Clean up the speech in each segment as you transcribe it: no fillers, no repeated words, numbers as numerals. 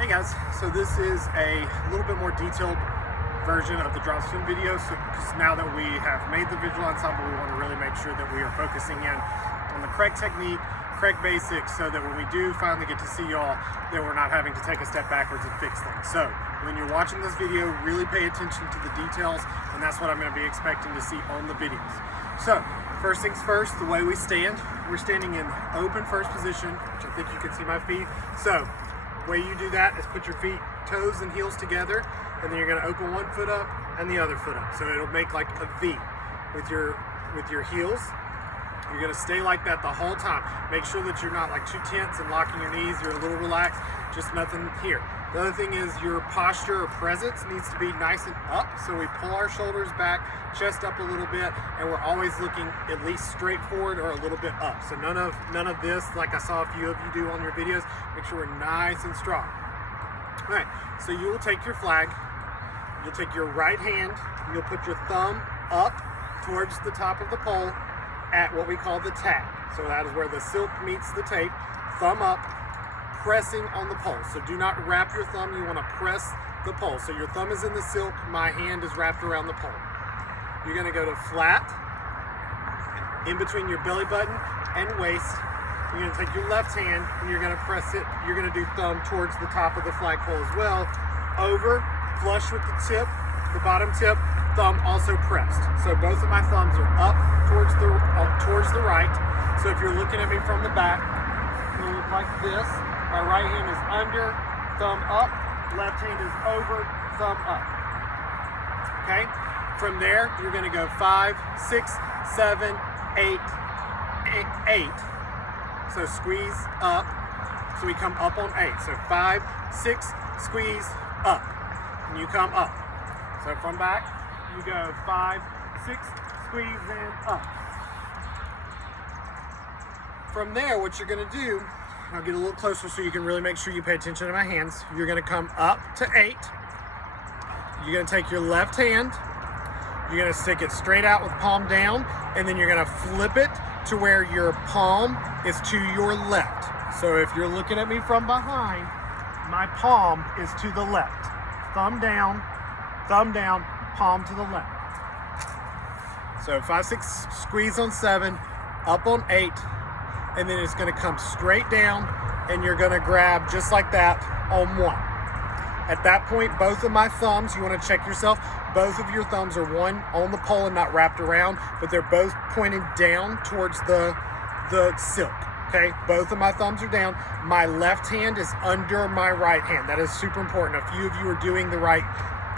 Hey guys, so this is a little bit more detailed version of the drop spin video. So because now that we have made the visual ensemble, we want to really make sure that we are focusing in on the correct technique, correct basics, so that when we do finally get to see y'all, that we're not having to take a step backwards and fix things. So when you're watching this video, really pay attention to the details, and that's what I'm going to be expecting to see on the videos. So first things first, the way we stand, we're standing in open first position, which I think you can see my feet. So way you do that is put your feet, toes and heels together, and then you're going to open one foot up and the other foot up. So it'll make like a V with your heels. You're going to stay like that the whole time. Make sure that you're not like too tense and locking your knees. You're a little relaxed, just nothing here. The other thing is your posture or presence needs to be nice and up. So we pull our shoulders back, chest up a little bit, and we're always looking at least straight forward or a little bit up. So none of this, like I saw a few of you do on your videos. Make sure we're nice and strong. All right, so you will take your flag, you'll take your right hand, you'll put your thumb up towards the top of the pole at what we call the tag. So that is where the silk meets the tape. Thumb up, pressing on the pole. So do not wrap your thumb, you want to press the pole. So your thumb is in the silk, my hand is wrapped around the pole. You're going to go to flat, in between your belly button and waist. You're going to take your left hand and you're going to press it. You're going to do thumb towards the top of the flagpole as well. Over, flush with the tip, the bottom tip, thumb also pressed. So both of my thumbs are up towards the right. So if you're looking at me from the back, it'll look like this. My right hand is under, thumb up. Left hand is over, thumb up. Okay? From there, you're going to go 5, 6, 7, 8, 8. So squeeze up. So we come up on 8. So 5, 6, squeeze up. And you come up. So from back, you go 5, 6, squeeze and up. From there, what you're going to do, I'll get a little closer so you can really make sure you pay attention to my hands. You're going to come up to 8. You're going to take your left hand. You're going to stick it straight out with palm down, and then you're going to flip it to where your palm is to your left. So if you're looking at me from behind, my palm is to the left. Thumb down, palm to the left. So 5, 6, squeeze on 7, up on 8, and then it's going to come straight down, and you're going to grab just like that on 1. At that point, both of my thumbs, you want to check yourself, both of your thumbs are one on the pole and not wrapped around, but they're both pointed down towards the silk. Okay, both of my thumbs are down. My left hand is under my right hand. That is super important. A few of you are doing the right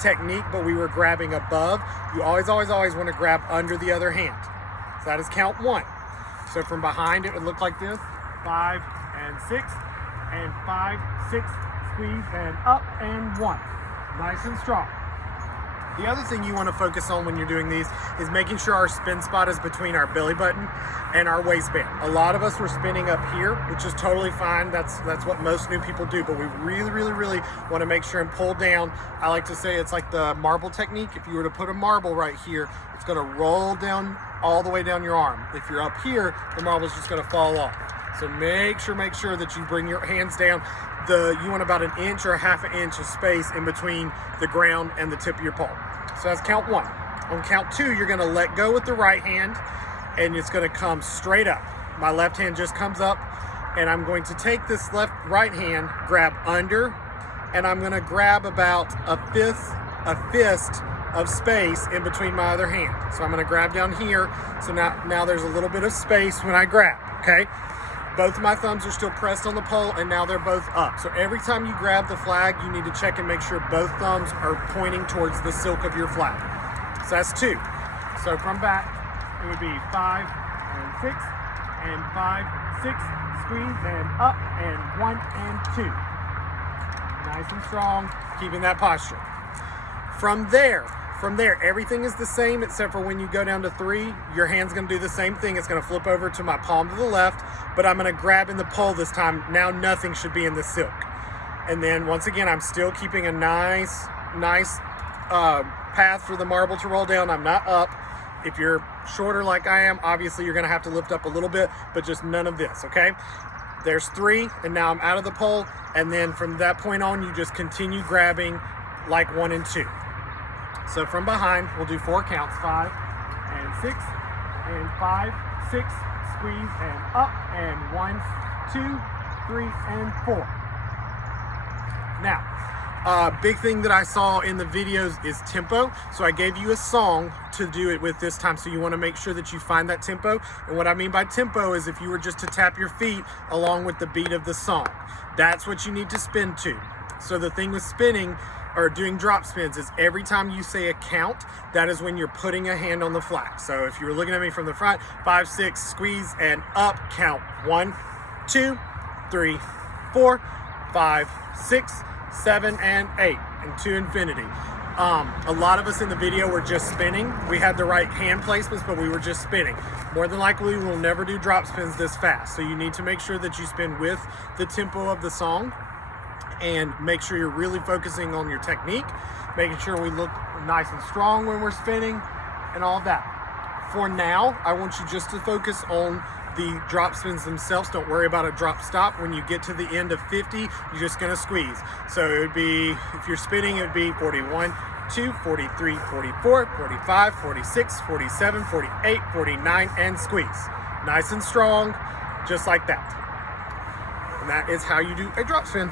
technique, but we were grabbing above. You always want to grab under the other hand. So that is count 1. So from behind, it would look like this: 5 and 6, and 5, 6, squeeze and up and 1. Nice and strong. The other thing you want to focus on when you're doing these is making sure our spin spot is between our belly button and our waistband. A lot of us were spinning up here, which is totally fine. That's what most new people do, but we really want to make sure and pull down. I like to say it's like the marble technique. If you were to put a marble right here, it's going to roll down all the way down your arm. If you're up here, the marble is just going to fall off. So make sure that you bring your hands down. You want about 1 inch or a half an inch of space in between the ground and the tip of your pole. So that's count 1. On count 2, you're going to let go with the right hand, and it's going to come straight up. My left hand just comes up, and I'm going to take this right hand, grab under, and I'm going to grab about a fist of space in between my other hand. So I'm going to grab down here. So now there's a little bit of space when I grab. Okay. Both of my thumbs are still pressed on the pole, and now they're both up. So every time you grab the flag, you need to check and make sure both thumbs are pointing towards the silk of your flag. So that's 2. So from back, it would be 5 and 6, and 5, 6, squeeze and up, and 1 and 2. Nice and strong, keeping that posture. From there, everything is the same except for when you go down to 3, your hand's going to do the same thing. It's going to flip over to my palm to the left, but I'm going to grab in the pole this time. Now nothing should be in the silk. And then once again, I'm still keeping a nice path for the marble to roll down. I'm not up. If you're shorter like I am, obviously you're going to have to lift up a little bit, but just none of this, okay? There's 3, and now I'm out of the pole. And then from that point on, you just continue grabbing like 1 and 2. So from behind, we'll do 4 counts, 5 and 6 and 5, 6, squeeze and up, and 1, 2, 3, and 4. Now, big thing that I saw in the videos is tempo. So I gave you a song to do it with this time. So you want to make sure that you find that tempo. And what I mean by tempo is if you were just to tap your feet along with the beat of the song, that's what you need to spin to. So the thing with spinning or doing drop spins is every time you say a count, that is when you're putting a hand on the flat. So if you were looking at me from the front, 5, 6, squeeze and up, count 1, 2, 3, 4, 5, 6, 7, and 8, and to infinity. A lot of us in the video were just spinning. We had the right hand placements, but we were just spinning. More than likely, we'll never do drop spins this fast. So you need to make sure that you spin with the tempo of the song, and make sure you're really focusing on your technique, making sure we look nice and strong when we're spinning, and all that. For now, I want you just to focus on the drop spins themselves. Don't worry about a drop stop. When you get to the end of 50, you're just gonna squeeze. So it would be, if you're spinning, it would be 41, 2, 43, 44, 45, 46, 47, 48, 49, and squeeze. Nice and strong, just like that. And that is how you do a drop spin.